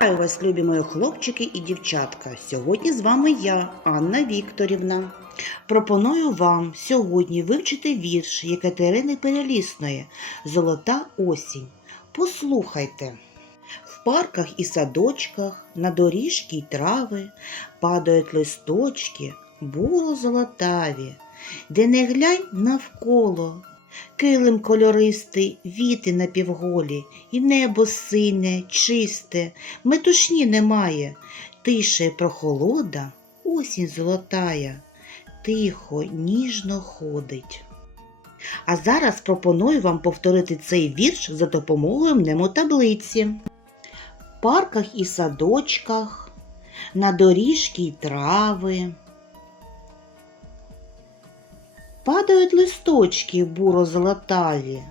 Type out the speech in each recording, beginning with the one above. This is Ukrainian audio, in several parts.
Вітаю вас, любі мої хлопчики і дівчатка. Сьогодні з вами я, Анна Вікторівна. Пропоную вам сьогодні вивчити вірш Єкатерини Перелісної Золота осінь. Послухайте. В парках і садочках, на доріжки й трави падають листочки, буро золотаві, де не глянь навколо. Килим кольористий, віти напівголі, і небо сине, чисте, метушні немає, тиша й прохолода, осінь золотая, тихо, ніжно ходить. А зараз пропоную вам повторити цей вірш за допомогою мнемотаблиці. В парках і садочках, на доріжки й трави. Падають листочки буро-золотаві,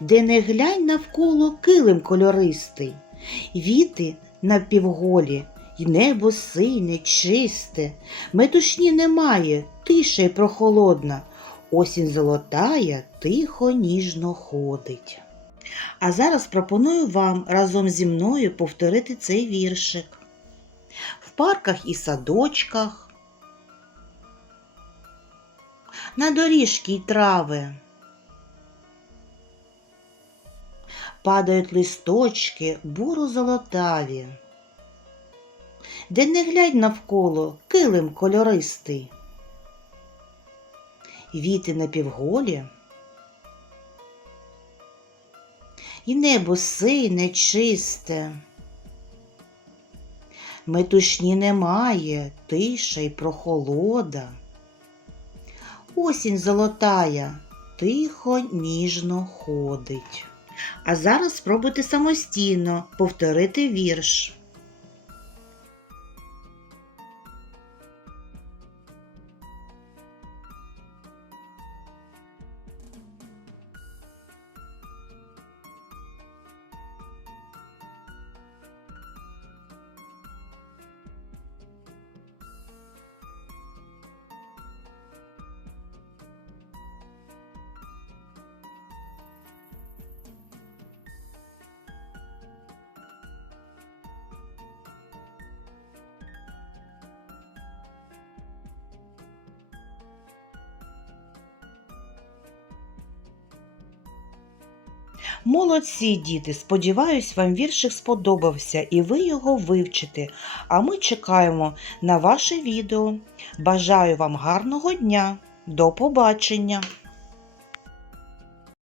де не глянь навколо килим кольористий, віти напівголі, й небо сине, чисте, метушні немає, тиша й прохолодна, осінь золотая тихо ніжно ходить. А зараз пропоную вам разом зі мною повторити цей віршик. В парках і садочках, на доріжки й трави. Падають листочки буро золотаві, де не глянь навколо килим кольористий. Віти напівголі, і небо сине чисте. Метушні немає, тиша й прохолода. Осінь золотая, тихо, ніжно ходить. А зараз спробуйте самостійно повторити вірш. Молодці, діти! Сподіваюсь, вам віршик сподобався і ви його вивчите. А ми чекаємо на ваше відео. Бажаю вам гарного дня. До побачення!